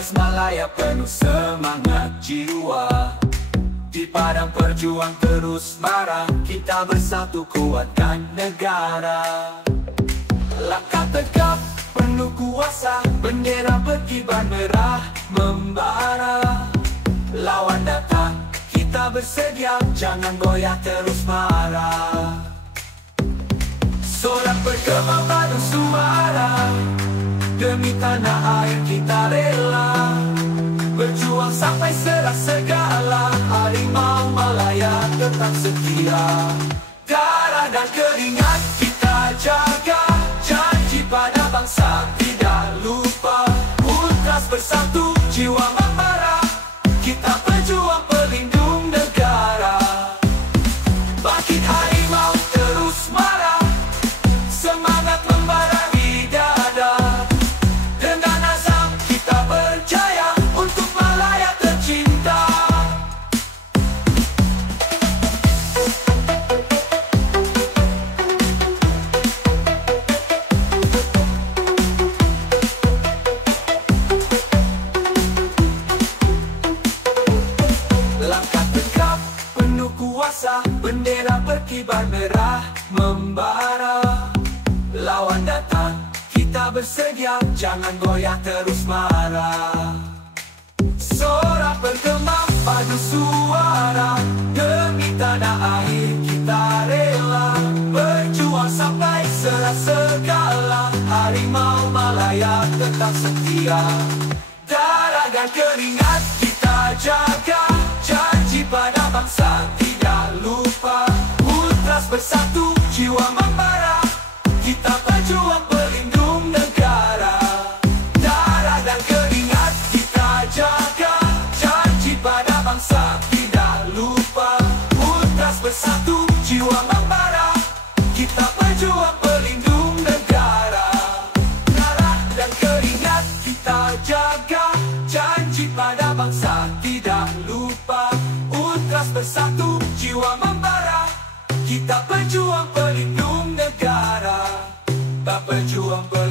Ultras Malaya penuh semangat jiwa. Di padang perjuang terus marah, kita bersatu kuatkan negara. Langkah tegap penuh kuasa, bendera berkibar merah membara. Lawan datang, kita bersedia, jangan goyah terus marah. Sorak bergema padu suara, demi tanah air kita rela. Berjuang sampai serah segala, Harimau Malaya tetap setia. Darah dan keringat kita jaga, janji pada bangsa tidak lupa. Ultras bersatu, jiwa membara, kita pejuang pelindung negara. Bangkit harimau terus marah, semangat membara di dada. Dengan azam kita berjaya untuk Malaya tercinta. Langkah tegap penuh kuasa, bendera berkibar merah membara. Lawan datang, kita bersedia, jangan goyah terus marah. Sorak bergema padu suara, demi tanah air kita rela. Berjuang sampai serah segala, Harimau Malaya tetap setia. Darah dan keringat kita jaga, janji pada bangsa tidak lupa. Ultras bersatu, jiwa membara, kita pejuang pelindung negara. Darah dan keringat kita jaga, janji pada bangsa tidak lupa. Ultras bersatu, jiwa membara, kita pejuang pelindung negara. Darah dan keringat kita jaga, janji pada bangsa tidak lupa. Ultras bersatu, jiwa membara, kita pejuang pelindung negara. Tak pejuang pelindung